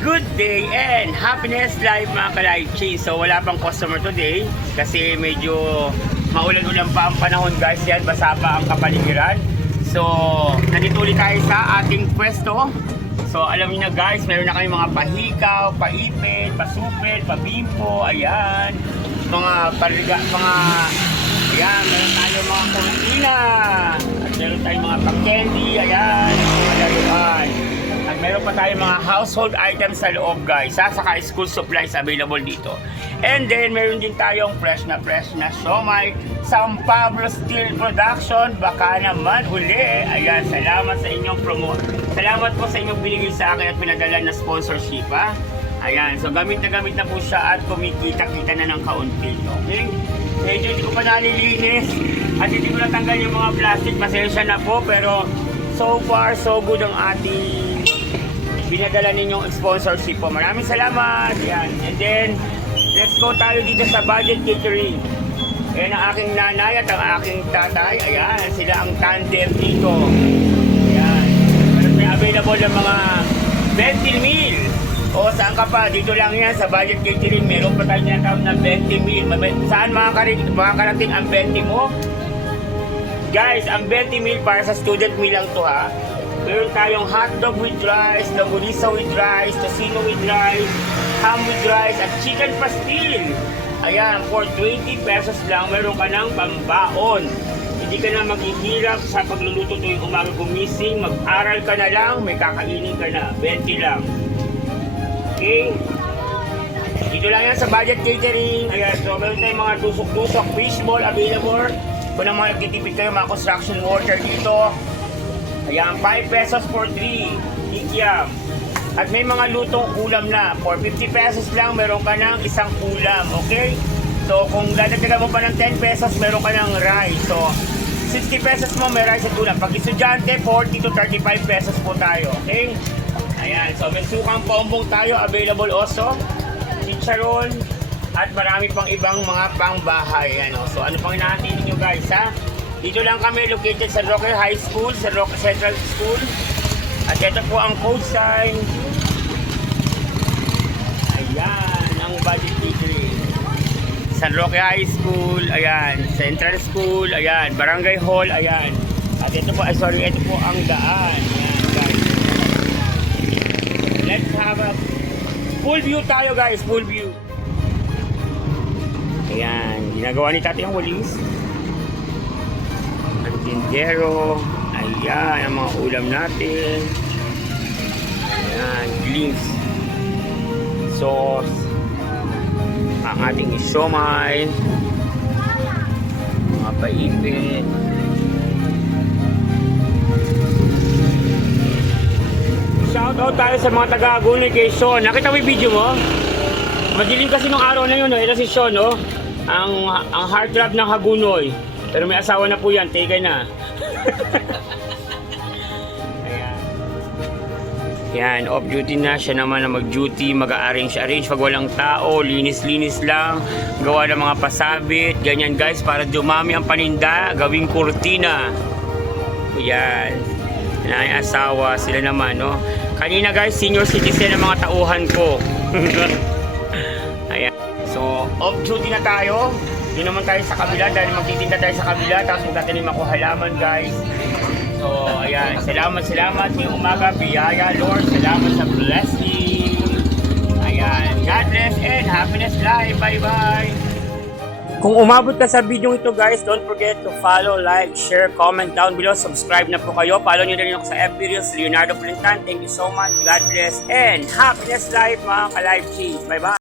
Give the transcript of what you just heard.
Good day and happiness life mga ka-life change. So wala pang customer today kasi medyo maulan-ulan pa ang panahon guys. Yan, basa pa ang kapaligiran. So nandito ulit tayo sa ating pwesto. So alam niyo na guys, meron na kayong mga pahikaw, paipit, pasupel, pabimpo, ayan. Mga pariga, ayan, meron tayo mga kurtina. At meron tayong mga pang-candy, ayan, mga laruan. At meron pa tayong mga household items sa loob guys, saka school supplies available dito. And then meron din tayong fresh na siomai, San Pablo Steel Production, baka naman uli. Ayan, salamat sa inyong salamat po sa inyong binigay sa akin at pinadala na sponsorship ha. Ayan, so gamit na po siya at kumikita-kita na ng kaunti. Okay? Medyo hindi ko pa nalilinis at hindi ko natanggal yung mga plastic, pasensya na po, pero so far so good ang ating binadala ninyong sponsorship po. Maraming salamat. Ayan. And then let's go tayo dito sa budget catering. Ayan ang aking nanay at ang aking tatay. Ayan, sila ang tandem dito. Ayan. May available ng mga 20 meal. O saan ka pa? Dito lang yan sa budget catering. Meron pa tayo tinatawag na 20 meal. Saan makakarating ang 20 mo? Guys, ang 20 meal para sa student meal lang to ha. Meron tayong hotdog with rice, longganisa with rice, tocino with rice, ham with rice, at chicken pastil. Ayan, for 20 pesos lang, meron ka ng pambaon. Hindi ka na maghihirap sa pagluluto tuwing umaga gumising, mag-aral ka na lang, may kakainin ka na, 20 lang. Okay? Dito lang yan sa budget catering. Ayan, so meron tayong mga tusok-tusok, fishball available. Kung naman nagtitipid kayo mga construction worker dito, ayan, 5 pesos for 3 ikyam. At may mga lutong ulam na. For 50 pesos lang, meron ka ng isang ulam. Okay? So, kung dadagdagan mo pa ng 10 pesos, meron ka ng rice. So, 60 pesos mo, may rice at ulam. Pag estudyante, 40 to 35 pesos po tayo. Okay? Ayan. So, may sukang pombong tayo. Available also. Chicharon. At marami pang ibang mga pangbahay. Ano? So, ano pang hinahantiin nyo guys, ha? Dito lang kami located sa Roque High School, sa Roque Central School. At ito po ang code sign. Ayan, ang budget catering. San Roque High School, ayan, Central School, ayan, Barangay Hall, ayan. At ito po, ito po ang daan. Ayan, guys. Let's have a full view tayo guys, full view. Ayan, ginagawa ni Tati ang walis. Tindero, ayan ang mga ulam natin, ayan, greens, sauce, ang ating siomai, mga paipit, shoutout tayo sa mga taga-Hagonoy kay Sean. Nakita mo yung video mo? Madilim kasi nung araw na yun, ito si Sean, no? ang heartthrob ng Hagonoy. Pero may asawa na po yan, take na. Ayan. Yan, off duty na. Siya naman na mag-duty, mag-arrange pag walang tao, linis-linis lang, gawa ng mga pasabit, ganyan guys, para dumami ang paninda, gawing kurtina. Yan. Yan ang asawa, sila naman, no? Kanina guys, senior citizen ang mga tauhan ko. Ayan. So, off duty na tayo. Doon naman tayo sa kabila dahil magtitinda tayo sa kabila tapos magtatanim ako halaman guys. So ayan, salamat ngayong umaga, biyaya Lord, salamat sa blessing. Ayan, God bless and happiness life, bye bye. Kung umabot ka sa video ito guys, don't forget to follow, like, share, comment down below, subscribe na po kayo, follow nyo na rin ako sa FB Reels, Leonardo Pulintan. Thank you so much, God bless and happiness life mga ka-life cheese, bye bye.